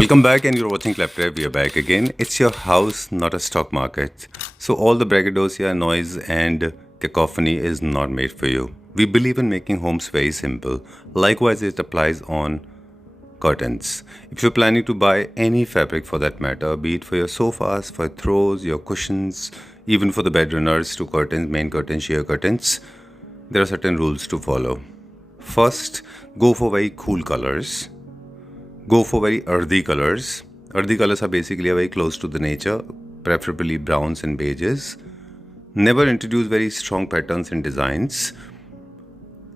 Welcome back, and you're watching Claptrap. We are back again. It's your house, not a stock market. So all the braggadocio, noise and cacophony is not made for you. We believe in making homes very simple. Likewise, it applies on curtains. If you're planning to buy any fabric for that matter, be it for your sofas, for throws, your cushions, even for the bed runners to curtains, main curtains, sheer curtains, there are certain rules to follow. First, go for very cool colors. Go for very earthy colors. Earthy colors are basically very close to the nature, preferably browns and beiges. Never introduce very strong patterns and designs.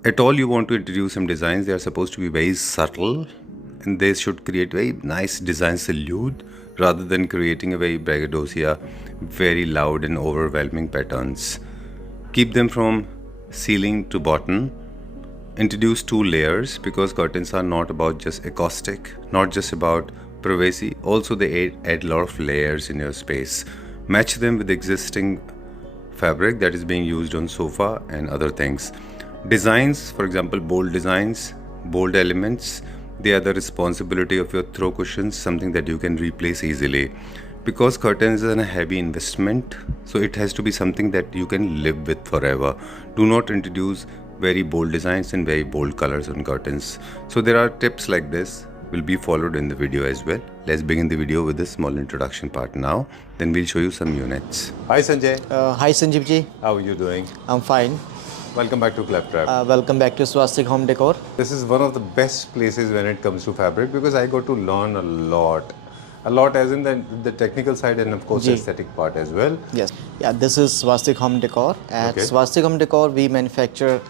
At all you want to introduce some designs, they are supposed to be very subtle and they should create very nice design salute rather than creating a very braggadocio, very loud and overwhelming patterns. Keep them from ceiling to bottom. Introduce 2 layers because curtains are not about just acoustic, not just about privacy. Also they add a lot of layers in your space. Match them with existing fabric that is being used on sofa and other things. Designs, for example, bold designs, bold elements, they are the responsibility of your throw cushions, something that you can replace easily. Because curtains is a heavy investment, so it has to be something that you can live with forever. Do not introduce very bold designs and very bold colors on curtains. So there are tips like this will be followed in the video as well. Let's begin the video with a small introduction part now. Then we'll show you some units. Hi Sanjay. Hi Sanjeev ji. How are you doing? I'm fine. Welcome back to Claptrap. Welcome back to Swastik Home Decor. This is one of the best places when it comes to fabric because I got to learn a lot. A lot as in the technical side and of course the aesthetic part as well. Yes. Yeah, this is Swastik Home Decor. At Swastik Home Decor we manufacture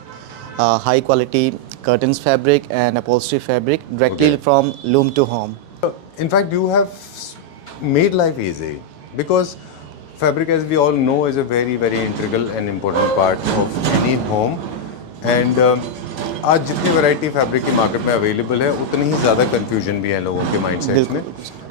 high quality curtains fabric and upholstery fabric directly from loom to home. In fact, you have made life easy because fabric, as we all know, is a very integral and important part of any home. And आज जितनी variety fabric की market में available है उतनी ही ज़्यादा confusion भी है लोगों के माइंडसेट में.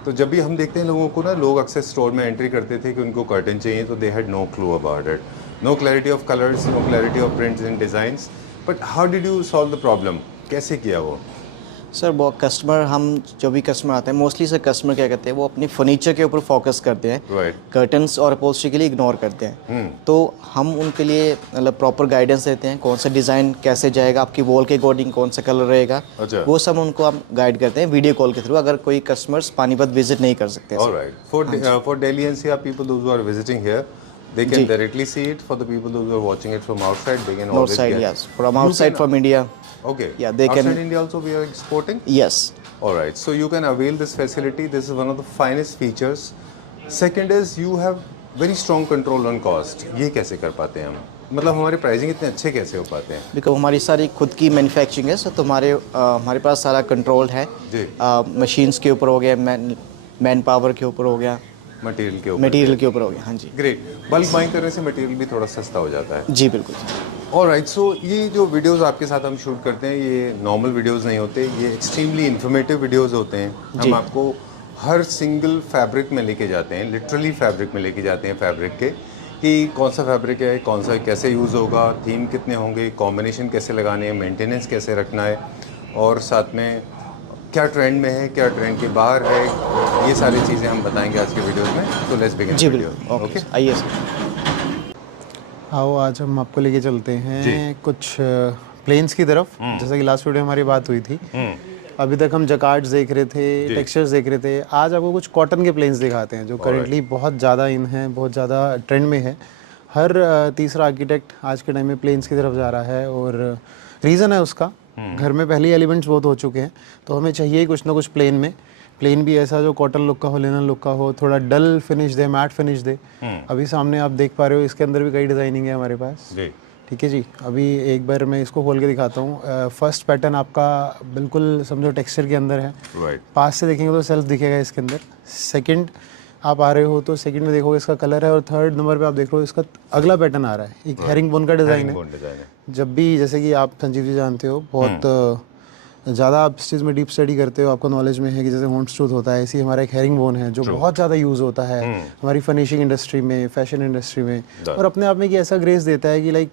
तो जब भी हम देखते हैं लोगों को ना, लोग अक्सर स्टोर में एंट्री करते थे कि उनको कर्टन चाहिए, तो they had no clue about it, no clarity of colours, no clarity of prints and designs. But how did you solve the problem? कैसे किया वो? सर वो कस्टमर, हम जो भी कस्टमर आते हैं मोस्टली सर कस्टमर क्या करते हैं, वो अपनी फर्नीचर के ऊपर फोकस करते हैं, कर्टन्स और अपहोल्स्ट्री के लिए इग्नोर करते हैं. तो हम उनके लिए मतलब प्रॉपर गाइडेंस देते हैं, कौन सा डिज़ाइन कैसे जाएगा, आपकी वॉल के अकॉर्डिंग कौन सा कलर रहेगा. वो सब उनको हम गाइड करते हैं वीडियो कॉल के थ्रू, अगर कोई कस्टमर्स पानीपत विजिट नहीं कर सकते. For Delhi NCR people those who are visiting here, they can directly see it. For the people those who are watching it from outside, they can always outside, yes, from outside, from India. Okay. Yeah, they outside can. Outside India also we are exporting? Yes. All right. So you can avail this facility. This is one of the finest features. Second is you have very strong control on cost. ये कैसे कर पाते हैं हम? मतलब हमारे pricing इतने अच्छे कैसे हो पाते हैं? बिकॉज हमारी सारी खुद की मैन्युफैक्चरिंग है, तो हमारे पास सारा कंट्रोल है. मशीन्स के ऊपर हो गया, मैन पावर के ऊपर हो गया, मटेरियल के ऊपर हो गया. हाँ जी. ग्रेट. बल्क बाइंग करने से मटेरियल भी थोड़ा सस्ता हो जाता है. जी बिल्कुल. ऑलराइट. सो ये जो वीडियोस आपके साथ हम शूट करते हैं, ये नॉर्मल वीडियोस नहीं होते, ये एक्सट्रीमली इन्फॉर्मेटिव वीडियोस होते हैं. हम आपको हर सिंगल फैब्रिक में लेके जाते हैं, लिटरली फैब्रिक में लेके जाते हैं फैब्रिक के, कि कौन सा फैब्रिक है, कौन सा कैसे यूज़ होगा, थीम कितने होंगे, कॉम्बिनेशन कैसे लगाने हैं, मेंटेनेंस कैसे रखना है, और साथ में क्या ट्रेंड में है, क्या ट्रेंड के बाहर है, ये सारी चीज़ें हम बताएंगे आज के वीडियोस में. तो let's begin the video. Okay, आइए. आओ आज हम आपको लेके चलते हैं कुछ प्लेन्स की तरफ. जैसा कि लास्ट वीडियो हमारी बात हुई थी, अभी तक हम जकार्ड्स देख रहे थे, टेक्सचर्स देख रहे थे. आज आपको कुछ कॉटन के प्लेन्स दिखाते हैं जो करेंटली बहुत ज़्यादा इन हैं, बहुत ज़्यादा ट्रेंड में है. हर तीसरा आर्किटेक्ट आज के टाइम में प्लेन्स की तरफ जा रहा है और रीज़न है उसका, घर में पहले ही एलिमेंट्स बहुत हो चुके हैं, तो हमें चाहिए कुछ ना कुछ प्लेन में. प्लेन भी ऐसा जो कॉटन लुक का हो, लिनन लुक का हो, थोड़ा डल फिनिश दे, मैट फिनिश दे. अभी सामने आप देख पा रहे हो, इसके अंदर भी कई डिज़ाइनिंग है हमारे पास. ठीक है जी. अभी एक बार मैं इसको खोल के दिखाता हूँ. फर्स्ट पैटर्न आपका बिल्कुल समझो टेक्सचर के अंदर है. पास से देखेंगे तो सेल्फ दिखेगा इसके अंदर. सेकंड आप आ रहे हो तो सेकंड में देखोगे इसका कलर है, और थर्ड नंबर पे आप देख रहे हो इसका अगला पैटर्न आ रहा है, एक हेरिंग बोन का डिज़ाइन है. जब भी जैसे कि आप संजीव जी जानते हो, बहुत ज़्यादा आप इस चीज़ में डीप स्टडी करते हो, आपको नॉलेज में है कि जैसे होंड स्टूथ होता है, ऐसी हमारा एक हेरिंग बोन है जो बहुत ज़्यादा यूज़ होता है हमारी फर्निशिंग इंडस्ट्री में, फैशन इंडस्ट्री में, और अपने आप में कि ऐसा ग्रेस देता है कि लाइक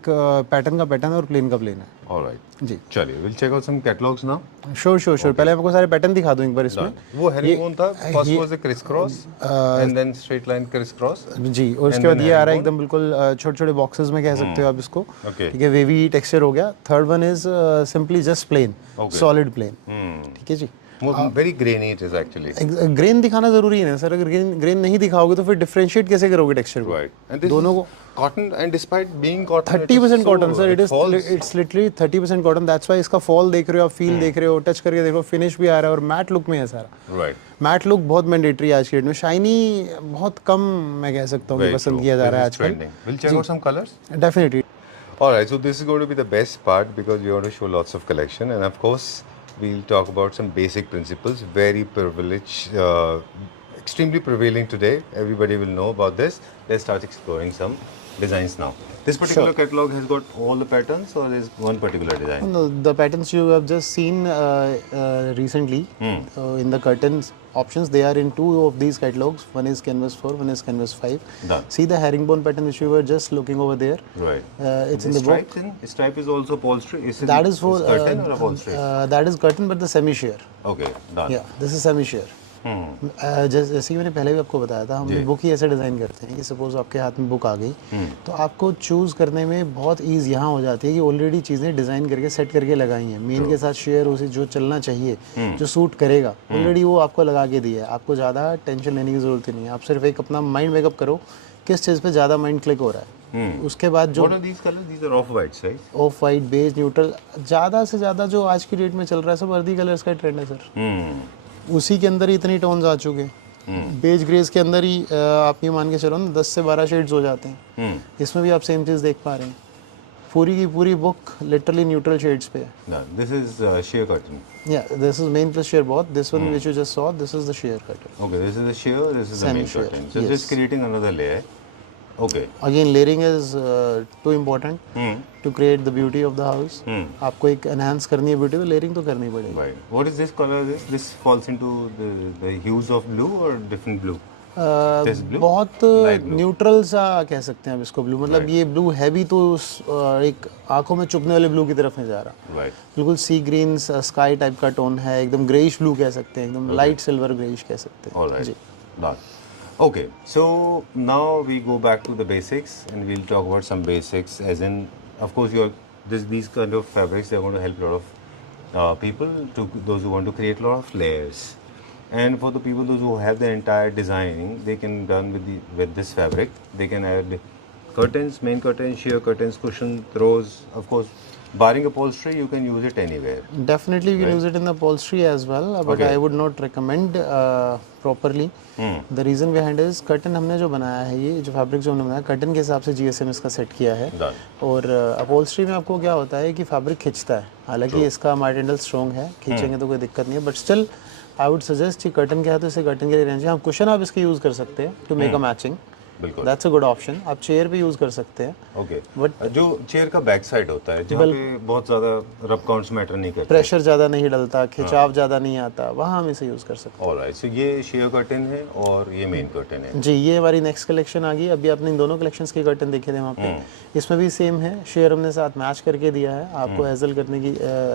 पैटर्न का पैटर्न और प्लेन का प्लेन है. ऑलराइट. जी चलिए, we'll check out some catalogs now. Sure पहले आपको सारे पैटर्न दिखा दूं एक बार इसमें। वो herringbone था, first was the crisscross and then straight line crisscross. जी, और उसके बाद ये आ रहा है एकदम बिल्कुल छोटे छोटे बॉक्सेस में कह सकते हो आप इसको। ठीक है, वेवी टेक्सचर हो गया। Third one is simply just plain, solid plain. ठीक है जी, Very grainy it is actually. Grain दिखाना जरूरी है ना सर, अगर ग्रेन नहीं दिखाओगे तो फिर डिफरेंशिएट कैसे करोगे टेक्सचर को? Right. And this दोनों is को cotton, and despite being cotton, 30% cotton sir, it falls. It's literally 30% cotton. That's why इसका फॉल देख रहे हो आप, फील देख रहे हो, टच करके देख रहे हो, फिनिश भी आ रहा है और मैट लुक में है सारा। Right. मैट लुक बहुत मैंडेटरी है आज की डेट में। शाइनी बहुत कम मैं कह सकता हूँ कि पसंद किया जा रहा है आजकल। Trending. We'll check out some colors. Definitely. All right, so this is going to be the best part because we want to show lots of collection, and of course we'll talk about some basic principles, very privileged, extremely prevailing today. Everybody will know about this. Let's start exploring some designs now. This particular catalog has got all the patterns, or is one particular design? No, the patterns you have just seen recently in the curtains options, they are in two of these catalogs. One is canvas 4, one is canvas 5. Done. See the herringbone pattern which we were just looking over there. Right. It's in the book. Stripe is also upholstery. Is That is for curtain or upholstery? that is curtain but the semi sheer. Okay, done. Yeah, this is semi sheer. जैसे कि मैंने पहले भी आपको बताया था, हम book ही ऐसे डिज़ाइन करते हैं कि सपोज आपके हाथ में बुक आ गई तो आपको चूज़ करने में बहुत ईज यहाँ हो जाती है कि ऑलरेडी चीज़ें डिज़ाइन करके सेट करके लगाई हैं। मेन के साथ शेयर उसे जो चलना चाहिए, जो सूट करेगा, ऑलरेडी वो आपको लगा के दिया है। आपको ज़्यादा टेंशन लेने की ज़रूरत ही नहीं है। आप सिर्फ एक अपना माइंड मेकअप करो किस चीज़ पे ज़्यादा माइंड क्लिक हो रहा है। उसके बाद जो What are these colors? These are off-whites, right? Off white, beige, neutral, ज़्यादा से ज़्यादा जो आज की डेट में चल रहा है सब अर्दी कलर्स का ट्रेंड है सर। उसी के अंदर ही इतनी टोन्स आ चुके हैं। बेज ग्रेस के अंदर ही आप ये मान के चलो ना 10 से 12 शेड्स हो जाते हैं। इसमें भी आप सेम चीज़ देख पा रहे हैं। पूरी की पूरी बुक लिटरली न्यूट्रल शेड्स पे है। No, this is sheer curtain. Yeah, this is main plus sheer both. This one which you just saw, this is the sheer curtain. Okay, this is the sheer, this is the main Semi-sheer, curtain. So yes. just creating another layer. Okay. Again, layering is too important to create the beauty of the house. आपको एक enhance करनी है beauty तो layering तो करनी पड़ेगी। Right. What is this color? This falls into the hues of blue or different blue? This blue? बहुत Light blue. Neutral सा कह सकते हैं आप इसको ब्लू। मतलब ये ब्लू है भी तो एक आंखों में चुभने वाले ब्लू की तरफ नहीं जा रहा। Right. बिल्कुल सी ग्रीन स्काई टाइप का टोन है, एकदम ग्रेइश ब्लू कह सकते हैं, एकदम लाइट सिल्वर ग्रेइश कह सकते हैं। All right. Ji. Done. Okay, so now we go back to the basics and we'll talk about some basics. As in, of course, these kind of fabrics, they're going to help a lot of people, to those who want to create a lot of layers. And for the people those who have the entire designing, they can done with this fabric. They can add curtains, main curtains, sheer curtains, cushion, throws. Of course, barring upholstery, you can use it anywhere. Definitely you can use it in the upholstery as well, but Okay. I would not recommend properly. The reason behind is curtain हमने जो बनाया है, ये जो fabric जो हमने बनाया curtain के हिसाब से GSM इसका सेट किया है। Done. और अपहोल्स्ट्री में आपको क्या होता है कि फैब्रिक खिंचता है। हालांकि इसका मार्टेंडल स्ट्रॉन्ग है, खींचेंगे तो कोई दिक्कत नहीं है, but still I would suggest कि कर्टन के है तो इसे कर्टन के लिए रेंज है। हम कुशन आप इसके यूज़ कर सकते हैं टू मेक अ मैचिंग। बिल्कुल। That's a good option. आप चेयर पे यूज़ कर सकते हैं। ओके, But- जो चेयर का बैक साइड होता है जहाँ पे बहुत ज़्यादा रब काउंट्स मैटर नहीं करते। प्रेशर ज़्यादा नहीं डलता, खिंचाव ज़्यादा नहीं आता, वहाँ हम इसे यूज़ कर सकते ऑलराइट, सो ये शेयर कर्टन है और ये मेन कर्टन है। हैं। जी, ये हमारी नेक्स्ट कलेक्शन आ गई। अभी आपने इन दोनों कलेक्शंस के कर्टन देखे थे वहाँ पे। इसमें भी सेम है, शेयर हमने साथ मैच करके दिया है। आपको हेजल करने की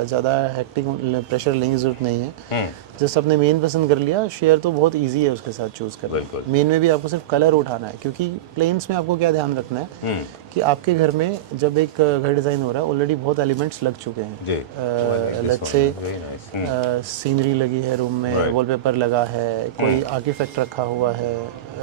ज़्यादा हेक्टिक प्रेशर लेने की ज़रूरत नहीं है। जस्ट आपने मेन पसंद कर लिया, शेयर तो बहुत इजी है उसके साथ चूज़ करना। बिल्कुल। मेन में भी आपको सिर्फ कलर उठाना है, क्योंकि प्लेन्स में आपको क्या ध्यान रखना है कि आपके घर में जब एक घर डिज़ाइन हो रहा है ऑलरेडी बहुत एलिमेंट्स लग चुके हैं। जी। Let's say very nice. Scenery लगी है रूम में, Right. वॉलपेपर लगा है, कोई आर्टिफैक्ट रखा हुआ है,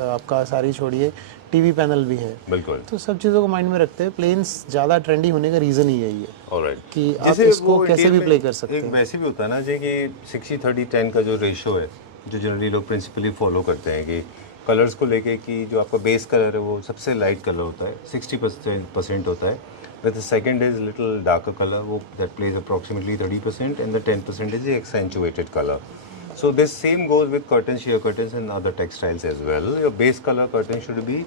आपका सारी छोड़िए टीवी पैनल भी है। बिल्कुल। तो सब चीज़ों को माइंड में रखते हैं। प्लेन्स ज़्यादा ट्रेंडी होने का रीज़न ही यही है ऑलराइट, कि आप इसको कैसे भी प्ले कर सकते एक हैं। वैसे भी होता है ना जी कि 60-30-10 का जो रेशो है जो जनरली लोग प्रिंसिपली फॉलो करते हैं कि कलर्स को लेके कि जो आपका बेस कलर है वो सबसे लाइट कलर होता है, 60% होता है, with the second is little darker colour, वो that plays approximately 30% and the 10% is accentuated colour. So this same goes with curtains, sheer curtains and other textiles as well. Your base color curtain should be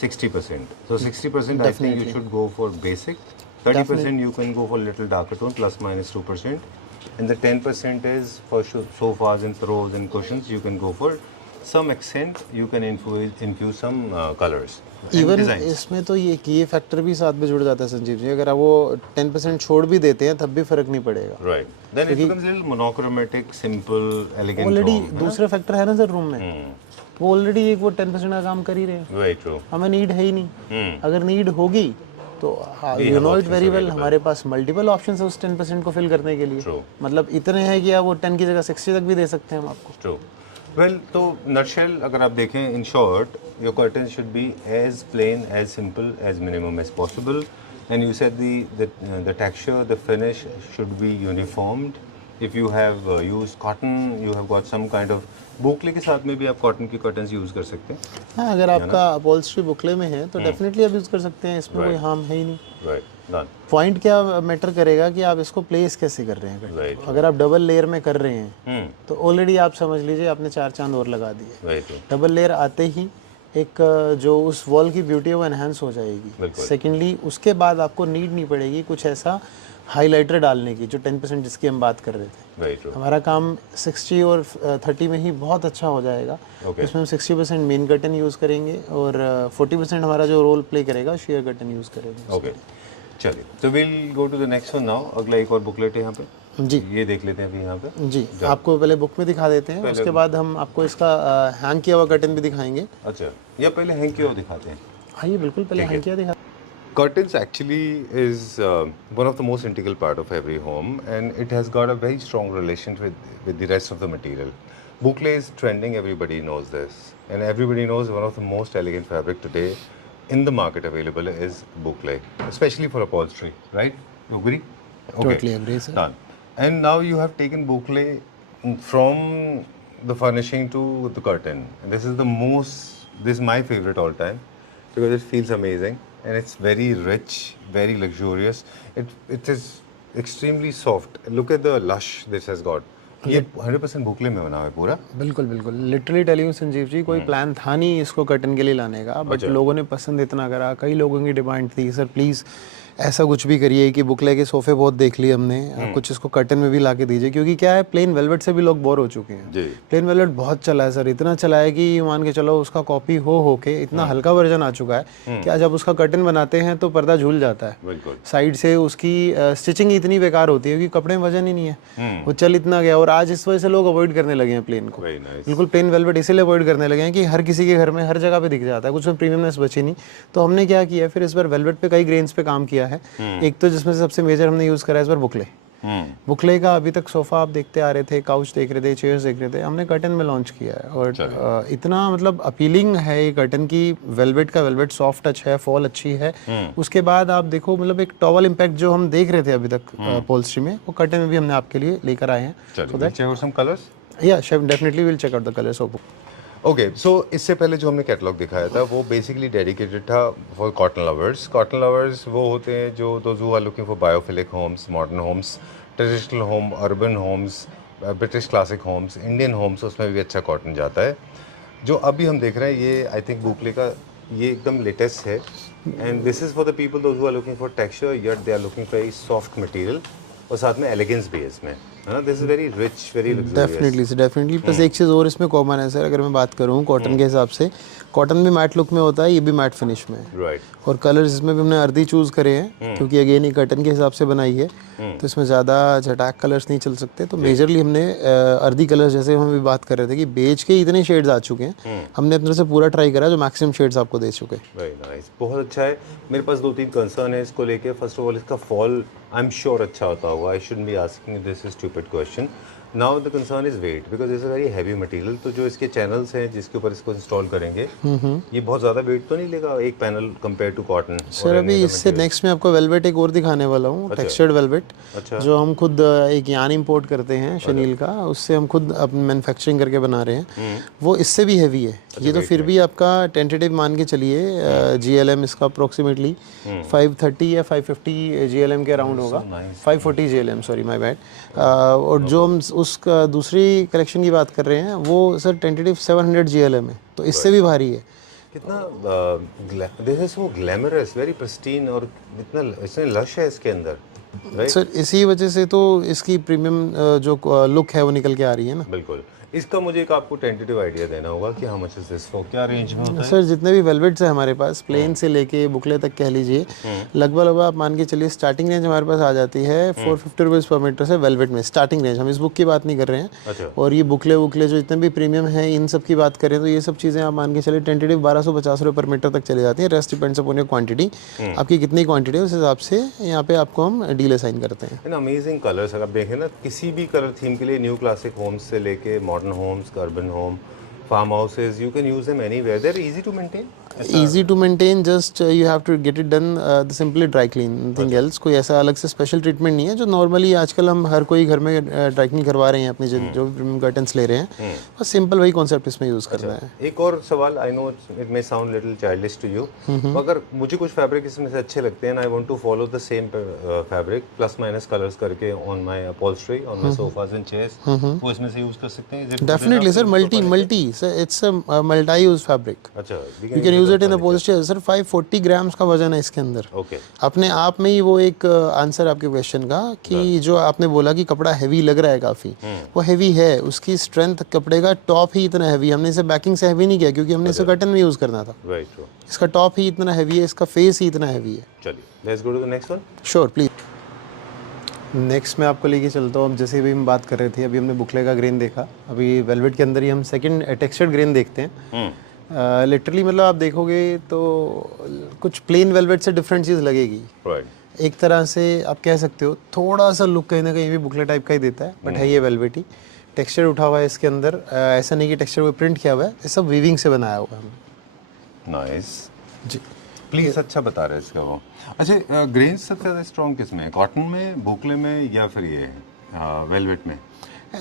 60%. So 60% I think you should go for basic. 30% you can go for little darker tone plus minus 2%. And the 10% is for sofas and throws and cushions. You can go for some accent, you can infuse some colors. and even designs. इसमें तो ये factor भी साथ में जुड़ जाता है संजीव जी, अगर आप वो 10% छोड़ भी देते हैं तब भी फर्क नहीं पड़ेगा। Right. Then it becomes a little monochromatic, simple, elegant already home. दूसरे फैक्टर है ना सर रूम में, वो ऑलरेडी एक वो 10% का काम कर ही रहे हैं, Very true. हमें नीड है ही नहीं। अगर नीड होगी तो you know it very well, हमारे पास मल्टीपल ऑप्शंस है उस 10% को फिल करने के लिए। True. मतलब इतने हैं कि आप वो 10 की जगह 60 तक भी दे सकते हैं हम आपको। True. Well, तो nutshell अगर आप देखें, in short, your curtains should be as plain, as simple, as minimum as possible. And you said the texture, the finish should be uniformed. If you have used cotton, you have got some kind of बुकले के साथ में भी आप cotton की curtains use कर सकते हैं। हाँ, अगर आपका अपॉल्स्ट्री बुकले में है तो डेफिनेटली आप यूज कर सकते हैं, इसमें कोई हार्म है ही नहीं। Right, done. पॉइंट क्या मैटर करेगा कि आप इसको प्लेस कैसे कर रहे हैं। Right. अगर आप डबल लेयर में कर रहे हैं तो ऑलरेडी आप समझ लीजिए आपने 4 चांद और लगा दिए। राइट। डबल लेयर आते ही एक जो उस वॉल की ब्यूटी है वो एनहांस हो जाएगी। सेकेंडली उसके बाद आपको नीड नहीं पड़ेगी कुछ ऐसा हाइलाइटर डालने की, जो 10% जिसकी हम बात कर रहे थे। Right. हमारा काम 60 और 30 में ही बहुत अच्छा हो जाएगा। इसमें हम 60% मेन कर्टन यूज़ करेंगे और 40% हमारा जो रोल प्ले करेगा शेयर कर्टन यूज़ करेंगे। ओके, चलिए, तो will go to the next one now. अगला एक और बुकलेट है यहाँ पे जी, ये देख लेते हैं अभी यहाँ पे। जी, आपको पहले बुक में दिखा देते हैं, उसके बाद हम आपको इसका हैंग किया हुआ कर्टन भी दिखाएंगे। अच्छा, या पहले हैंग किया हुआ दिखाते हैं। आइए बिल्कुल, पहले हैंग किया दिखा। Curtains actually is one of the most integral part of every home, and it has got a very strong relation with the rest of the material. Boucle is trending, everybody knows this, and everybody knows one of the most elegant fabric today in the market available is boucle, especially for upholstery, right? You agree? Okay. Totally agree, sir. Done. And now you have taken boucle from the furnishing to the curtain, and this is my favorite all time because it feels amazing. And it's very rich, very luxurious. It is extremely soft. Look at the lush this has got. ये 100% बुकले में बना हुआ है पूरा। बिल्कुल बिल्कुल, literally telling you Sanjeev ji, कोई plan था नहीं इसको कर्टन के लिए लाने का, बट लोगों ने पसंद इतना करा, कई लोगों की डिमांड थी सर प्लीज़ ऐसा कुछ भी करिए कि बुकले के सोफे बहुत देख लिए हमने, कुछ इसको कर्टन में भी ला के दीजिए, क्योंकि क्या है प्लेन वेलवेट से भी लोग बोर हो चुके हैं। जी। प्लेन वेलवेट बहुत चला है सर, इतना चला है कि मान के चलो उसका कॉपी हो के इतना हल्का वर्जन आ चुका है कि जब उसका कर्टन बनाते हैं तो पर्दा झूल जाता है। बिल्कुल। साइड से उसकी स्टिचिंग इतनी बेकार होती है कि कपड़े में वजन ही नहीं है, वो चल इतना गया। और आज इस वजह से लोग अवॉइड करने लगे हैं प्लेन को। बिल्कुल, प्लेन वेलवेट इसीलिए अवॉइड करने लगे हैं कि हर किसी के घर में हर जगह पे दिख जाता है, कुछ में प्रीमियमनेस बची नहीं। तो हमने क्या किया फिर इस बार वेलवेट पे कई ग्रेन्स पे काम किया है। एक तो जिसमें से सबसे मेजर हमने यूज़ करा है इस बार बुकले। बुकले का अभी तक सोफ़ा आप देखते आ रहे थे, काउच देख रहे थे, चेयर्स देख रहे थे, हमने कर्टन में लॉन्च किया है। और इतना मतलब अपीलिंग है ये कर्टन की, वेलवेट का वेलवेट सॉफ्ट टच है, फॉल अच्छी है। उसके बाद आप देखो मतलब एक टॉवल इम्पैक्ट जो हम देख रहे थे अभी तक पोल्स्ट्री में, वो कर्टन में भी हमने आपके लिए लेकर आए हैं। So that check out some colours. या definitely will check out the colours of book. Okay, so इससे पहले जो हमने कैटलॉग दिखाया था वो बेसिकली डेडिकेटेड था for cotton lovers. Cotton lovers वो होते हैं जो those who are looking for biophilic homes, modern homes, traditional home, urban homes, British classic homes, Indian homes, उसमें भी अच्छा कॉटन जाता है। जो अभी हम देख रहे हैं ये आई थिंक बुकले का ये एकदम लेटेस्ट है, and this is for the people those who are looking for texture yet they are looking for a soft material, और साथ में एलिगेंस भी है इसमें, है ना। This is very rich, very luxurious. Definitely plus एक चीज़ और इसमें कॉमन है सर, अगर मैं बात करूँ कॉटन के हिसाब से, कॉटन भी मैट लुक में होता है, ये भी मैट फिनिश में है। राइट। और कलर्स इसमें भी हमने अर्दी चूज़ करे हैं क्योंकि अगेन ये कॉटन के हिसाब से बनाई है, तो इसमें ज़्यादा झटाक कलर्स नहीं चल सकते। तो मेजरली हमने अर्दी कलर्स, जैसे हम अभी बात कर रहे थे कि बेच के इतने शेड्स आ चुके हैं, हमने अपने से पूरा ट्राई करा जो मैक्सिमम शेड्स आपको दे चुके हैं। वेरी नाइस, बहुत अच्छा है। मेरे पास 2-3 कंसर्न है इसको लेके। फर्स्ट ऑफ ऑल इसका फॉल आई एम श्योर अच्छा होता होगा, I shouldn't be asking this stupid question. Now the concern is weight, because it's a very heavy material. तो जो इसके चैनल्स हैं जिसके ऊपर इसको इंस्टॉल करेंगे, ये बहुत ज़्यादा वेट तो नहीं लेगा एक panel compare to cotton? Sir अभी इससे नेक्स्ट में आपको वेलवेट एक और दिखाने वाला हूँ, टेक्सचर्ड वेलवेट, जो हम खुद एक यान इंपोर्ट करते हैं शनील का, उससे हम खुद अपनी मैन्युफैक्चरिंग करके बना रहे हैं। वो इससे भी हैवी है ये, तो फिर भी आपका टेंटेटिव मान के चलिए GLM इसका अप्रोक्सीमेटली 530 या 550 GLM के अराउंड होगा, 540 GLM, सॉरी माय बैड। और जो हम उसका दूसरी कलेक्शन की बात कर रहे हैं वो सर टेंटेटिव 700 GLM है, तो इससे भी भारी है। कितना this is so glamorous, very pristine, और इतना इसमें लश है इसके अंदर, राइट सर इसी वजह से तो इसकी प्रीमियम जो लुक है वो निकल के आ रही है ना। बिल्कुल। इसका मुझे एक आपको टेंटेटिव आइडिया देना होगा कि how much is this for, क्या रेंज में होता है? सर जितने भी वेलवेट्स है हमारे पास, प्लेन से लेके बुकले तक कह लीजिए, लगभग आप मान के चलिए स्टार्टिंग रेंज हमारे पास आ जाती है 450 रुपीज़ पर मीटर से वेलवेट में स्टार्टिंग रेंज। हम इस बुक की बात नहीं कर रहे हैं। अच्छा। और ये बुकले वुकले जो जितने भी प्रीमियम है इन सब की बात करें तो ये सब चीज़ें आप मान के चलिए टेंटेटिव 1250 रुपये पर मीटर तक चली जाती है। Rest depends upon your quantity, आपकी कितनी क्वांटिटी है उस हिसाब से यहाँ पे आपको हम डील असाइन करते हैं। इन अमेजिंग कलर्स, अगर आप देखें ना किसी भी कलर थीम के लिए, न्यू क्लासिक होम्स से लेके modern homes, urban home, farm houses, you can use them anywhere, they are easy to maintain. Easy to maintain, just you have to get it done simply dry clean, nothing else. कोई ऐसा अलग से special treatment नहीं है जो normally आजकल हम हर कोई घर में ड्राई क्लीन करवा रहे हैं अपने जो कर्टन्स ले रहे हैं, बस सिंपल वही कॉन्सेप्ट इसमें यूज़ करना है। एक और सवाल, I know it may sound little childish to you, मगर मुझे कुछ फैब्रिक इसमें से अच्छे लगते हैं, I want to follow the same fabric plus minus colours करके on my upholstery, on my sofas and chairs, वो इसमें से यूज कर सकते हैं? Definitely sir, multi sir, it's a multi use fabric. अच्छा, you can use it in upholstery sir. 540 grams का वजन है इसके अंदर। ओके। अपने आप में ही वो एक आंसर आपके क्वेश्चन का कि जो आपने बोला कि कपड़ा हैवी लग रहा है काफ़ी, वो हैवी है। उसकी स्ट्रेंथ कपड़े का टॉप ही इतना हैवी, हमने इसे बैकिंग से हैवी नहीं किया क्योंकि हमने इसे कर्टन में यूज़ करना था। राइट। इसका टॉप ही इतना हैवी है, इसका फेस ही इतना हैवी है। चलिए let's go to the next one. Sure please. Next मैं आपको लेके चलता हूँ। अब जैसे भी हम बात कर रहे थे, अभी हमने बुकले का ग्रेन देखा, अभी वेलवेट के अंदर ही हम सेकंड टेक्सचर्ड ग्रेन देखते हैं। लिटरली मतलब आप देखोगे तो कुछ प्लेन वेलवेट से डिफरेंट चीज़ लगेगी। राइट। एक तरह से आप कह सकते हो थोड़ा सा लुक कहीं ना कहीं भी बुकले टाइप का ही देता है, बट है ये वेलवेट ही। टेक्सचर उठा हुआ है इसके अंदर, ऐसा नहीं कि टेक्सचर को प्रिंट किया हुआ है, ये सब वीविंग से बनाया हुआ है हमने। नाइस जी प्लीज, अच्छा बता रहे हैं इसका वो। अच्छा, ग्रेन सबसे ज़्यादा स्ट्रॉन्ग किस में है, कॉटन में, बुकले में, या फिर ये वेलवेट में?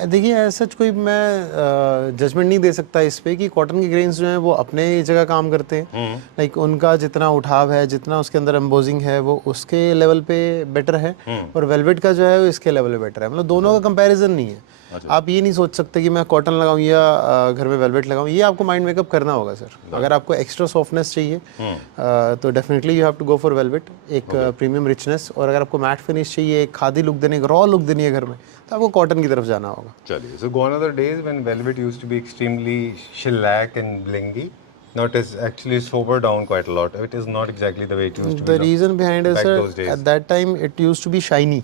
देखिए सच कोई मैं जजमेंट नहीं दे सकता इस पे कि कॉटन के ग्रेन्स जो हैं वो अपने जगह काम करते हैं, लाइक उनका जितना उठाव है, जितना उसके अंदर एम्बोजिंग है वो उसके लेवल पे बेटर है, और वेलवेट का जो है वो इसके लेवल पे बेटर है। मतलब दोनों का कंपैरिजन नहीं है। आप ये नहीं सोच सकते कि मैं कॉटन लगाऊं या घर में वेलवेट लगाऊं, ये आपको माइंड मेकअप करना होगा सर। अगर आपको एक्स्ट्रा सॉफ्टनेस चाहिए तो definitely you have to go for velvet, एक प्रीमियम रिचनेस। और अगर आपको मैट फिनिश चाहिए, एक खादी लुक देने, एक रॉ लुक देनी है घर में, तो आपको कॉटन की तरफ जाना होगा। चलिए, so gone are the days when velvet used to be extremely shellac and blingy. Now it is actually sobered down quite a lot. It is not exactly the way it used to be. The reason behind it, back sir, those days. at that time it used to be shiny.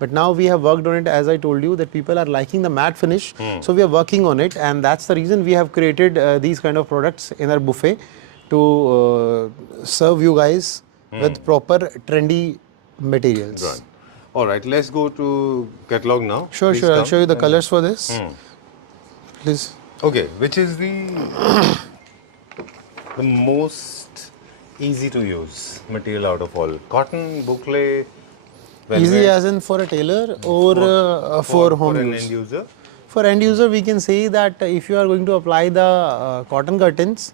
But now we have worked on it, as I told you, that people are liking the matte finish. So we are working on it, and that's the reason we have created these kind of products in our buffet to serve you guys with proper trendy materials. Right. All right, let's go to catalog now. Sure, Please sure. I'll come show you the and- colors for this. Please. Okay, which is the most easy to use material out of all? Cotton, boucle, velvet? Easy as in for a tailor or for home an use. end user? For end user, we can say that if you are going to apply the cotton curtains,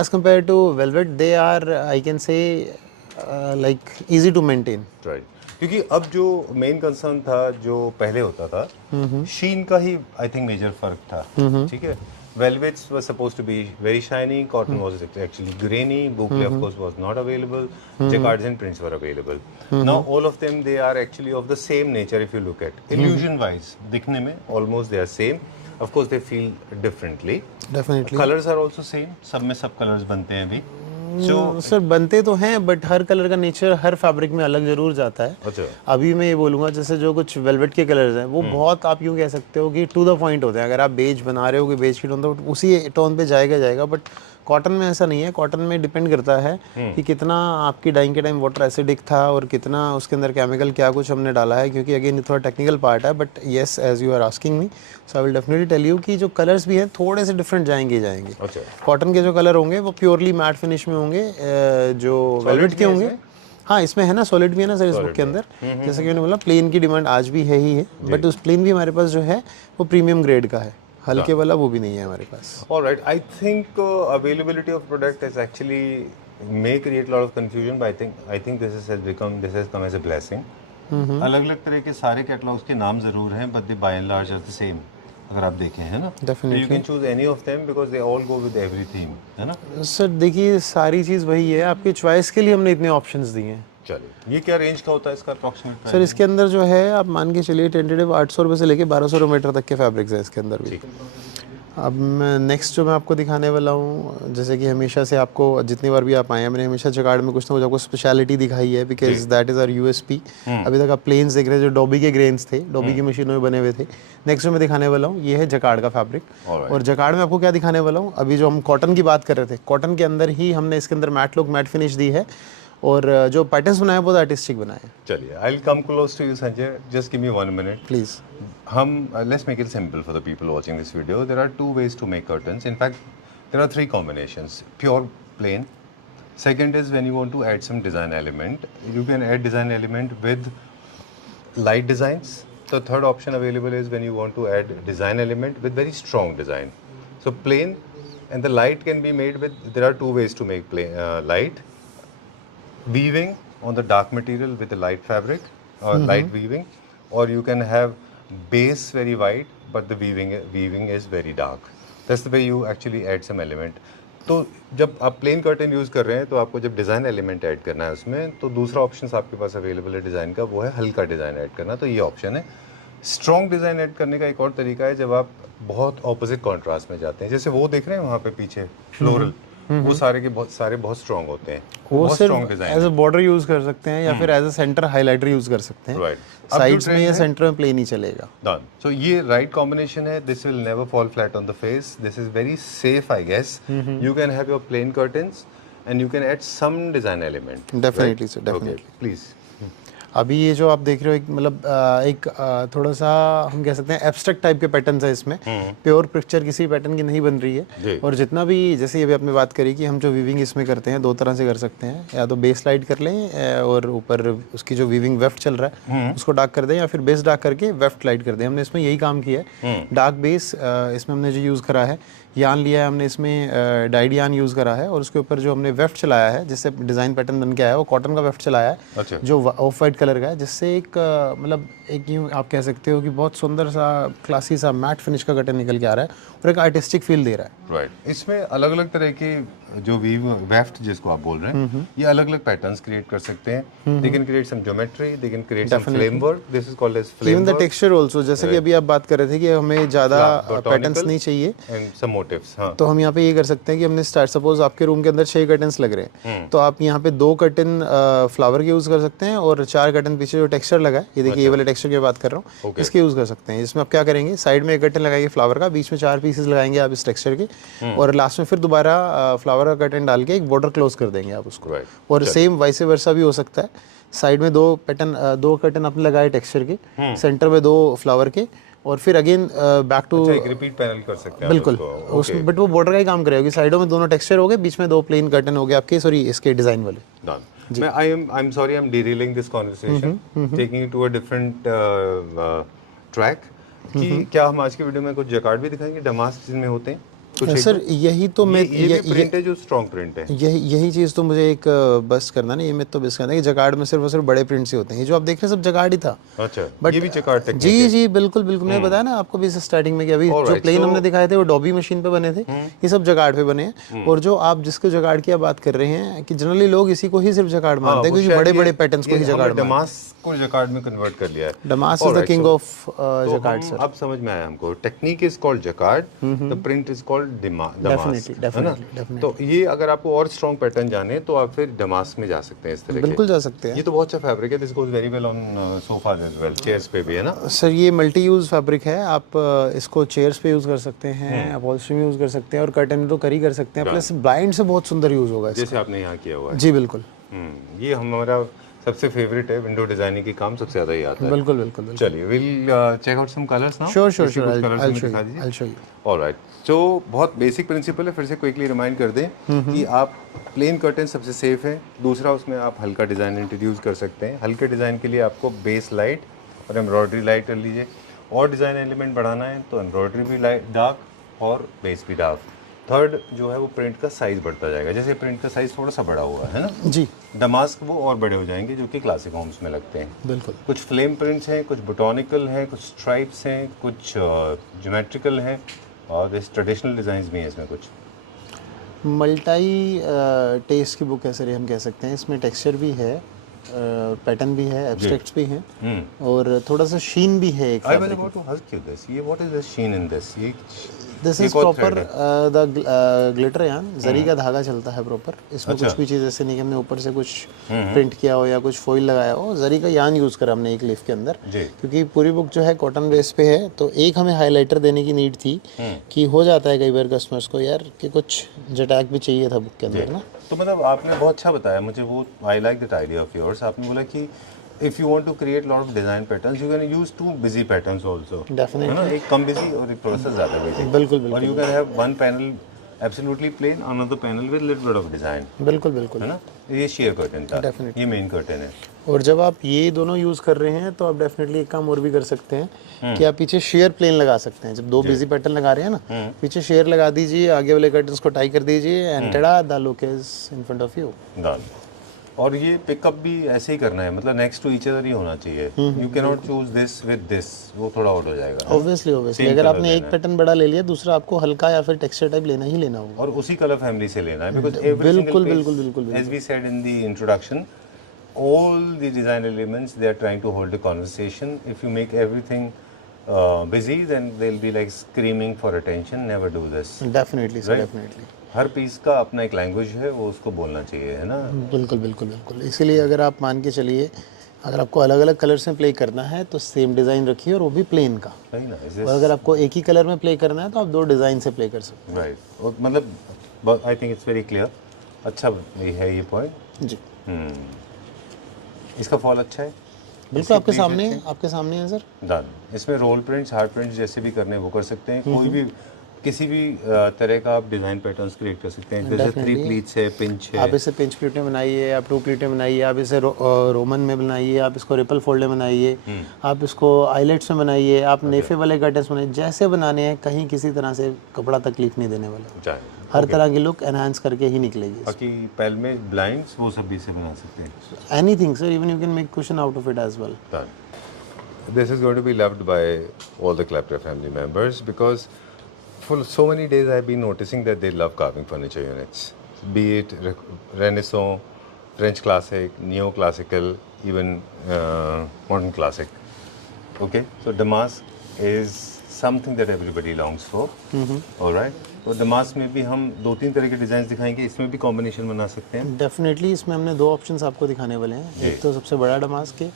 as compared to velvet, they are, I can say, like easy to maintain. Right. क्योंकि अब जो main concern था, जो पहले होता था, शीन का ही I think major फर्क था। ठीक है, velvets were supposed to be very shiny, cotton was actually grainy, boucle of course was not available, jacquards and prints were available. Now all of them they are actually of the same nature if you look at illusion wise, दिखने में almost they are same, of course they feel differently. Definitely. Colours are also same, सब में सब colours बनते हैं अभी। Sir बनते तो हैं, बट हर कलर का नेचर हर फैब्रिक में अलग जरूर जाता है। अच्छा। अभी मैं ये बोलूँगा जैसे जो कुछ वेलवेट के कलर्स हैं वो बहुत, आप यूँ कह सकते हो कि टू द पॉइंट होते हैं। अगर आप बेज बना रहे हो कि बेज की टोन, तो उसी टोन पे जाएगा। बट कॉटन में ऐसा नहीं है। कॉटन में डिपेंड करता है कि कितना आपकी डाइंग के टाइम वाटर एसिडिक था और कितना उसके अंदर केमिकल क्या कुछ हमने डाला है, क्योंकि अगेन थोड़ा टेक्निकल पार्ट है। But yes, as you are asking me, so I will definitely tell you कि जो कलर्स भी हैं थोड़े से डिफरेंट जाएंगे। अच्छा। कॉटन के जो कलर होंगे वो प्योरली मैट फिनिश में होंगे, जो वेलवेट के होंगे। हाँ, इसमें है ना, सॉलिड भी है ना सर इस बुक के अंदर। जैसे कि मैंने बोला, प्लेन की डिमांड आज भी है ही है, बट उस प्लेन भी हमारे पास जो है वो प्रीमियम ग्रेड का है, हल्के वाला वो भी नहीं है हमारे पास। Alright, I think availability of product is actually may create a lot of confusion, but I think this has come as a blessing. अलग-अलग तरह के सारे कैटलॉग्स के नाम जरूर हैं, but they by and large are the same. अगर आप देखें, है ना? Definitely. You can choose any of them because they all go with every theme, है ना? सर देखिए, सारी चीज़ वही है, आपकी चॉइस के लिए हमने इतने ऑप्शंस दिए हैं। चलिए, ये क्या रेंज का होता है इसका अप्रॉक्सीमेट? सर इसके अंदर जो है आप मान के चलिए टेंटेटिव 800 रुपये से लेके 1200 रुपये मीटर तक के फैब्रिक्स हैं इसके अंदर भी। अब मैं नेक्स्ट जो मैं आपको दिखाने वाला हूँ, जैसे कि हमेशा से आपको जितनी बार भी आप आए हैं मैंने हमेशा जकार्ड में कुछ ना कुछ आपको स्पेशलिटी दिखाई है, because that is our USP. अभी तक आप प्लेन्स देख रहे थे जो डॉबी के ग्रेन्स थे, डॉबी की मशीनों में बने हुए थे। नेक्स्ट जो मैं दिखाने वाला हूँ ये है जकार्ड का फैब्रिक। और जकार्ड में आपको क्या दिखाने वाला हूँ, अभी जो हम कॉटन की बात कर रहे थे, कॉटन के अंदर ही हमने इसके अंदर मैट लुक, मैट फिनिश दी है और जो पैटर्न्स बनाए बहुत आर्टिस्टिक बनाए हैं। चलिए, I will come close to you Sanjay, just give me 1 minute please. हम let's make it simple for the people watching this video. There are 2 ways to make curtains. In fact, there are 3 combinations. Pure plain. Second is when you want to add some design element, you can add design element with light designs. The third option available is when you want to add design element with very strong design. So plain and the light can be made with, there are 2 ways to make plain, light. Weaving on the dark material with the light fabric or light weaving, or you can have base very white but the weaving is very dark. That's the way you actually add some element. तो जब आप plane curtain use कर रहे हैं तो आपको जब design element add करना है उसमें, तो दूसरा ऑप्शन आपके पास अवेलेबल है डिज़ाइन का, वो है हल्का डिज़ाइन ऐड करना। तो ये ऑप्शन है। स्ट्रॉन्ग डिज़ाइन ऐड करने का एक और तरीका है जब आप बहुत ऑपोजिट कॉन्ट्रास्ट में जाते हैं, जैसे वो देख रहे हैं वहाँ पे पीछे फ्लोरल, वो सारे के बहुत स्ट्रॉन्ग होते हैं, वो बहुत सिर्फ strong design. As a border use कर सकते हैं या फिर as a centre highlighter use कर सकते हैं। राइट, साइड्स में या सेंटर में प्लेन ही चलेगा। डन। सो ये राइट कॉम्बिनेशन है। This will never fall flat on the face. This is very safe I guess. You can have your plain curtains and you can add some design element. Definitely sir, definitely. Please. अभी ये जो आप देख रहे हो एक मतलब एक थोड़ा सा हम कह सकते हैं एब्स्ट्रैक्ट टाइप के पैटर्न्स है इसमें। प्योर पिक्चर किसी पैटर्न की नहीं बन रही है। और जितना भी, जैसे अभी आपने बात करी कि हम जो वीविंग इसमें करते हैं 2 तरह से कर सकते हैं, या तो बेस लाइट कर लें और ऊपर उसकी जो वीविंग वेफ्ट चल रहा है उसको डार्क कर दें, या फिर बेस डार्क करके वेफ्ट लाइट कर दें। हमने इसमें यही काम किया है। डार्क बेस इसमें हमने जो यूज़ करा है, यान लिया है हमने इसमें, डाइड यान यूज़ करा है और उसके ऊपर जो हमने वेफ्ट चलाया है जिससे डिज़ाइन पैटर्न बन के आया है वो कॉटन का वेफ्ट चलाया है। अच्छा। जो ऑफ वाइट कलर का है, जिससे एक मतलब एक यूँ आप कह सकते हो कि बहुत सुंदर सा क्लासी सा मैट फिनिश का कर्टन निकल के आ रहा है और एक आर्टिस्टिक फील दे रहा है। राइट। इसमें अलग अलग तरह के जो वेफ्ट जिसको आप बोल रहे हैं, ये अलग अलग पैटर्न्स क्रिएट कर सकते हैं। They can create some geometry, they can create some flame work. This is called as flame work. Even the texture also, जैसे कि अभी आप बात कर रहे थे कि हमें ज़्यादा पैटर्न्स नहीं चाहिए एंड सम मोटिव्स। हाँ, तो हम यहाँ पे ये कर सकते हैं कि हमने स्टार्ट, सपोज आपके रूम के अंदर 6 कर्टन्स लग रहे हैं तो आप यहाँ पे 2 कर्टन फ्लावर के यूज़ कर सकते हैं और 4 कर्टन पीछे जो टेक्सचर लगा है, ये देखिए ये वाले टेक्सचर की बात कर रहा हूँ, इसके यूज़ कर सकते हैं। इसमें आप क्या करेंगे, साइड में 1 कर्टन लगाएंगे फ्लावर का, बीच में 4 पीसेस लगाएंगे आप इस टेक्सचर के, और लास्ट में फिर दोबारा फ्लावर का कर्टन डाल के एक बॉर्डर क्लोज कर देंगे आप उसको। और सेम वाइस वर्सा भी हो सकता है। साइड में 2 कर्टन आपने लगाए टेक्सचर के, सेंटर में 2 फ्लावर के, और फिर अगेन बैक टू एक रिपीट पैनल कर सकते हैं बिल्कुल उसमें, बट वो बॉर्डर का ही काम करेगा कि साइडों में दोनों टेक्सचर हो गए, बीच में 2 प्लेन कर्टन हो गए आपके, सॉरी इसके डिजाइन वाले। डन। मैं I am sorry, I am derailing this conversation, taking it to a different track. कि क्या हम आज की वीडियो में कुछ जकार्ड भी दिखाएंगे, डमास्क जिनमें होते हैं कुछ? सर यही तो मैं ये प्रिंट है जो स्ट्रॉन्ग प्रिंट है, यही चीज़ तो मुझे एक बस करना नहीं, ये मैं तो बस करना है कि जकार्ड में सिर्फ और सिर्फ बड़े प्रिंट से होते हैं। ये जो आप देख रहे हैं सब जकार्ड ही था। अच्छा, बट ये भी जकार्ड टेक्निक जी जी बिल्कुल बिल्कुल, मैंने बताया ना आपको भी स्टार्टिंग में कि अभी जो प्लेन हमने दिखाए थे वो डॉबी मशीन पे बने थे, ये सब जकार्ड पे बने हैं। और जो आप जिसको जकार्ड की बात कर रहे हैं कि जनरली लोग इसी को ही सिर्फ जकार्ड मानते हैं, क्योंकि बड़े बड़े पैटर्न्स को ही जकार्ड मानते हैं। डमास्क को जकार्ड में कन्वर्ट कर लिया है। Damask is the king of jacquard sir. अब समझ में आया हमको, technique is called jacquard, the print is called damask. Definitely. तो ये अगर आपको और स्ट्रॉन्ग पैटर्न जाने तो आप फिर डमास्क में जा सकते हैं इस तरह के। बिल्कुल जा सकते हैं। ये तो बहुत अच्छा फैब्रिक है, this goes very well on sofas as well, chairs पे भी है ना सर। ये मल्टी यूज फैब्रिक है, आप इसको चेयर्स पे यूज कर सकते हैं, अपहोल्स्ट्री में यूज कर सकते हैं और कर्टन में तो कर ही कर सकते हैं, प्लस ब्लाइंड से बहुत सुंदर यूज होगा इसका, जैसे आपने यहाँ किया हुआ है। जी बिल्कुल। ये हमारा सबसे फेवरेट है, विंडो डिजाइनिंग की काम सबसे ज्यादा ही आता है। बिल्कुल बिल्कुल। चलिए, will check out some colours now. Sure sure sure, I show you. Alright, तो बहुत बेसिक प्रिंसिपल है, फिर से क्विकली रिमाइंड कर दें कि आप प्लेन कर्टन सबसे सेफ है। दूसरा, उसमें आप हल्का डिज़ाइन इंट्रोड्यूस कर सकते हैं। हल्के डिज़ाइन के लिए आपको बेस लाइट और एम्ब्रॉयडरी लाइट कर लीजिए, और डिज़ाइन एलिमेंट बढ़ाना है तो एम्ब्रॉयडरी भी लाइट डार्क और बेस भी डार्क। थर्ड जो है वो प्रिंट का साइज़ बढ़ता जाएगा, जैसे प्रिंट का साइज़ थोड़ा सा बड़ा हुआ है ना जी, डमास्क वो और बड़े हो जाएंगे जो कि क्लासिक होम्स में लगते हैं। बिल्कुल। कुछ फ्लेम प्रिंट्स हैं, कुछ बोटॉनिकल हैं, कुछ स्ट्राइप्स हैं, कुछ ज्योमेट्रिकल हैं, और इस ट्रेडिशनल डिज़ाइंस भी हैं इसमें कुछ। मल्टाई टेस्ट की बुक है सर, ये हम कह सकते हैं। इसमें टेक्सचर भी है पैटर्न भी है, एब्स्ट्रैक्ट्स भी हैं और थोड़ा सा शीन भी है एक I was about to ask you this. ये what is the sheen in this? ये दिस ये इज कौन प्रॉपर thread है? द ग्लिटर यान, जरी का धागा चलता है प्रॉपर इसमें। कुछ भी चीज़ ऐसे नहीं कि हमने ऊपर से कुछ प्रिंट किया हो या कुछ फॉइल लगाया हो, जरी का यान यूज़ करा हमने एक लीफ के अंदर, जी। क्योंकि पूरी बुक जो है कॉटन बेस पे है। तो एक हमें हाइलाइटर देने की नीड थी कि हो जाता है कई बार कस्टमर्स को यार कि कुछ जटैक भी चाहिए था बुक के अंदर ना। तो मतलब आपने बहुत अच्छा बताया मुझे, वो I like that idea of yours. आपने बोला कि if you want to create lot of design patterns, you can use two busy patterns also. Definitely. है ना, एक कम busy और एक थोड़ा सा ज़्यादा busy. बिल्कुल बिल्कुल। और you can have one panel absolutely plain, another panel with little bit of design. बिल्कुल बिल्कुल है ना, ये sheer curtain था, Definitely. ये main curtain है। और जब आप ये दोनों यूज़ कर रहे हैं तो आप डेफिनेटली एक काम और भी कर सकते हैं कि आप पीछे शेयर प्लेन लगा सकते हैं। जब दो बिजी पैटर्न लगा रहे हैं ना, पीछे शेयर लगा दीजिए, आगे वाले कर्टन्स को टाई कर दीजिए and tada the look is in front of you. Done. और ये पिकअप भी ऐसे ही करना है, मतलब नेक्स्ट टू ईच अदर ही होना चाहिए। You can not choose this with this, वो थोड़ा आउट हो जाएगा। ऑब्वियसली अगर आपने एक पैटर्न बड़ा ले लिया, दूसरा आपको हल्का या फिर टेक्सचर टाइप लेना ही लेना होगा और उसी कलर फैमिली से लेना है, बिकॉज बिल्कुल as we said in the introduction, all the design elements they are trying to hold a conversation. If you make everything busy, then they'll be like screaming for attention. Never do this. Definitely sir, Right? Definitely हर piece का अपना एक language है, वो उसको बोलना चाहिए, है ना। बिल्कुल बिल्कुल बिल्कुल। इसीलिए अगर आप मान के चलिए, अगर आपको अलग अलग कलर्स में प्ले करना है तो सेम डिज़ाइन रखिए और वो भी प्लेन का। सही ना, इज और अगर आपको एक ही कलर में प्ले करना है तो आप दो डिज़ाइन से प्ले कर सकते राइट। और मतलब I think it's very clear. अच्छा ये है ये पॉइंट। हैं जी। इसका फॉल अच्छा है, बिल्कुल आपके सामने है सर। डन। इसमें रोल प्रिंट्स, हार्ड प्रिंट्स जैसे भी करने वो कर सकते हैं। कोई भी किसी भी तरह का आप डिज़ाइन पैटर्न्स क्रिएट कर सकते हैं। जैसे 3 प्लीट्स है, पिंच है, आप इसे पिंच प्लीटें बनाइए, आप 2 प्लीटें बनाइए, आप इसे रोमन में बनाइए, आप इसको रिपल फोल्ड में बनाइए, आप इसको आइलेट्स में बनाइए, आप नेफे वाले कर्टन्स बनाइए, जैसे बनाने हैं। कहीं किसी तरह से कपड़ा तकलीफ नहीं देने वाला, हर तरह की लुक एनहांस करके ही निकलेगी। बाकी पैल में ब्लाइंड्स वो सब भी से बना सकते हैं। Anything sir, even you can make cushion out of it as well. This is going to be loved by all the Clapter family members because for so many days I've been noticing that they love carving furniture units, be it Renaissance, French classic, neo-classical, even modern classic. Okay, so damask is something that everybody longs for. All right. तो damask में भी हम 2-3 तरह के design दिखाएंगे, इसमें भी combination बना सकते हैं। डेफिनेटली इसमें हमने 2 ऑप्शंस आपको दिखाने वाले हैं। एक तो सबसे बड़ा डमास्क है,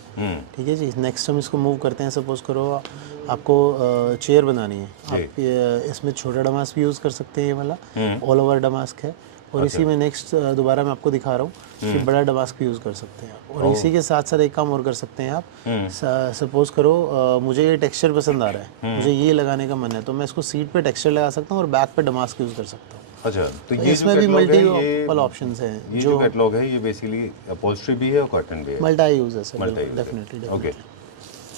ठीक है जी। नेक्स्ट हम इसको मूव करते हैं। सपोज करो आपको चेयर बनानी है, आप इसमें छोटा डमास्क भी यूज़ कर सकते हैं, ये वाला ऑल ओवर डमास्क है। और इसी में नेक्स्ट दोबारा मैं आपको दिखा रहा हूँ कि बड़ा डमास्क भी यूज़ कर सकते हैं। और इसी के साथ साथ एक काम और कर सकते हैं आप। सपोज करो मुझे ये टेक्सचर पसंद आ रहा है, मुझे ये लगाने का मन है, तो मैं इसको सीट पे टेक्सचर लगा सकता हूँ और बैक पे डमास्क यूज़ कर सकता हूँ। अच्छा, तो ये इसमें भी मल्टीपल ऑप्शंस हैं। ये जो कैटलॉग है ये बेसिकली अपहोल्स्ट्री भी है और कर्टन भी है, मल्टी यूज है sir, multi. Definitely. Okay,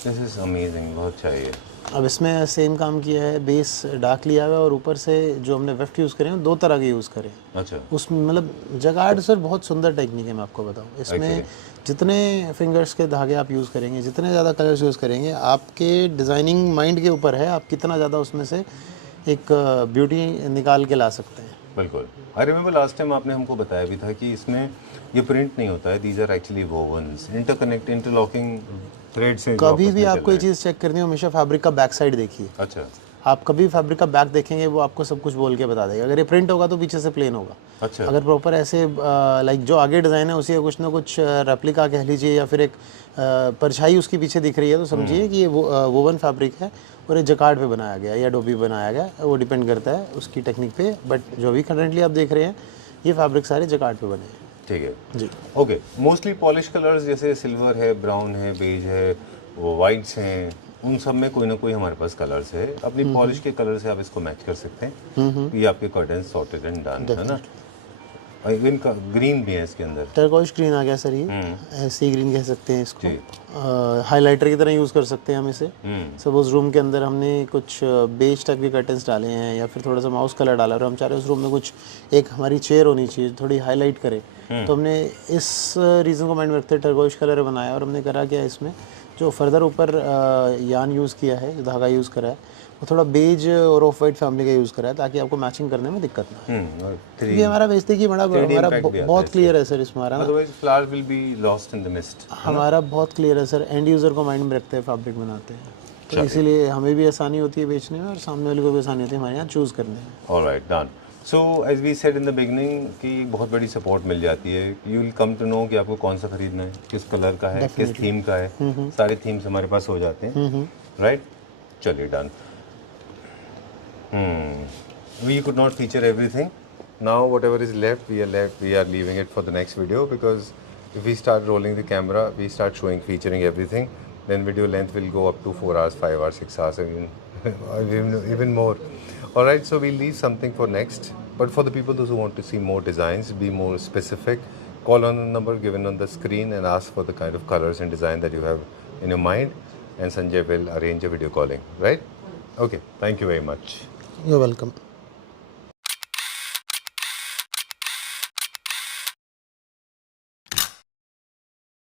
this is amazing, बहुत अच्छा है। अब इसमें सेम काम किया है, बेस डार्क लिया हुआ है और ऊपर से जो हमने वेफ्ट यूज़ करे हैं 2 तरह के यूज़ करें। अच्छा, उसमें मतलब जगार्ड सर बहुत सुंदर टेक्निक है, मैं आपको बताऊं। इसमें जितने फिंगर्स के धागे आप यूज़ करेंगे, जितने ज़्यादा कलर्स यूज़ करेंगे, आपके डिज़ाइनिंग माइंड के ऊपर है, आप कितना ज़्यादा उसमें से एक ब्यूटी निकाल के ला सकते हैं। बिल्कुल। आई रिमेंबर लास्ट टाइम आपने हमको बताया भी था कि इसमें ये प्रिंट नहीं होता है, these are actually wovens, interconnect, interlocking threads हैं। कभी भी आपको ये चीज़ चेक करनी है, हमेशा फैब्रिक का बैक साइड देखिए। अच्छा, आप कभी फैब्रिक का बैक देखेंगे, वो आपको सब कुछ बोल के बता देगा। अगर ये प्रिंट होगा तो पीछे से प्लेन होगा। अच्छा, अगर प्रॉपर ऐसे लाइक जो आगे डिज़ाइन है उसी का कुछ ना कुछ रेप्लिका कह लीजिए या फिर एक परछाई उसके पीछे दिख रही है, तो समझिए कि ये वोवन फैब्रिक है और ये जकार्ड पे बनाया गया या डोबी बनाया गया, वो डिपेंड करता है उसकी टेक्निक पे। बट जो भी करंटली आप देख रहे हैं ये फैब्रिक सारे जकार्ड पे बने हैं। ठीक है जी, ओके। मोस्टली पॉलिश कलर्स जैसे सिल्वर है, ब्राउन है, बेज है, वो वाइट्स हैं, उन सब में कोई ना कोई हमारे पास कलर्स है। अपनी पॉलिश के कलर से आप इसको मैच कर सकते हैं। ये आपके कर्टन सॉर्टेड एंड डन है ना। और इवन ग्रीन भी है इसके अंदर, टर्कोइश ग्रीन आ गया सर, ये सी ग्रीन कह सकते हैं इसको। हाइलाइटर की तरह यूज़ कर सकते हैं हम इसे। सपोज रूम के अंदर हमने कुछ बेज टाइप के कर्टन्स डाले हैं या फिर थोड़ा सा माउस कलर डाला और हम चाह रहे हैं उस रूम में कुछ एक हमारी चेयर होनी चाहिए थोड़ी हाईलाइट करे, तो हमने इस रीज़न को माइंड में रखते टर्कोइश कलर बनाया। और हमने करा क्या, इसमें जो फर्दर ऊपर यान यूज़ किया है, जो धागा यूज़ करा है, वो थोड़ा बेज और ऑफ वाइट फैमिली का यूज़ करा है ताकि आपको मैचिंग करने में दिक्कत ना आए। और क्योंकि हमारा बेचते कि बड़ा हमारा बहुत क्लियर है सर इसमें हमारा otherwise flower will be lost in the mist. हमारा बहुत क्लियर है सर, एंड यूज़र को माइंड में रखते हैं फैब्रिक बनाते हैं, तो इसीलिए हमें भी आसानी होती है बेचने में और सामने वाले को भी आसानी होती है हमारे यहाँ चूज़ करने में। Alright, done. So as we said in the beginning कि बहुत बड़ी सपोर्ट मिल जाती है। You will come to know कि आपको कौन सा खरीदना है, किस कलर का है, किस थीम का है। सारे थीम्स हमारे पास हो जाते हैं, राइट? चलिए, done. We could not feature everything. Now whatever is left, we are leaving it for the next video, because if we start rolling the camera, we start featuring everything, then video length will go up to 4 hours, 5 hours, 6 hours, even more. All right, so we'll leave something for next. But for the people those who want to see more designs, be more specific, call on the number given on the screen and ask for the kind of colors and design that you have in your mind, and Sanjay will arrange a video calling, right? Okay, thank you very much. You're welcome.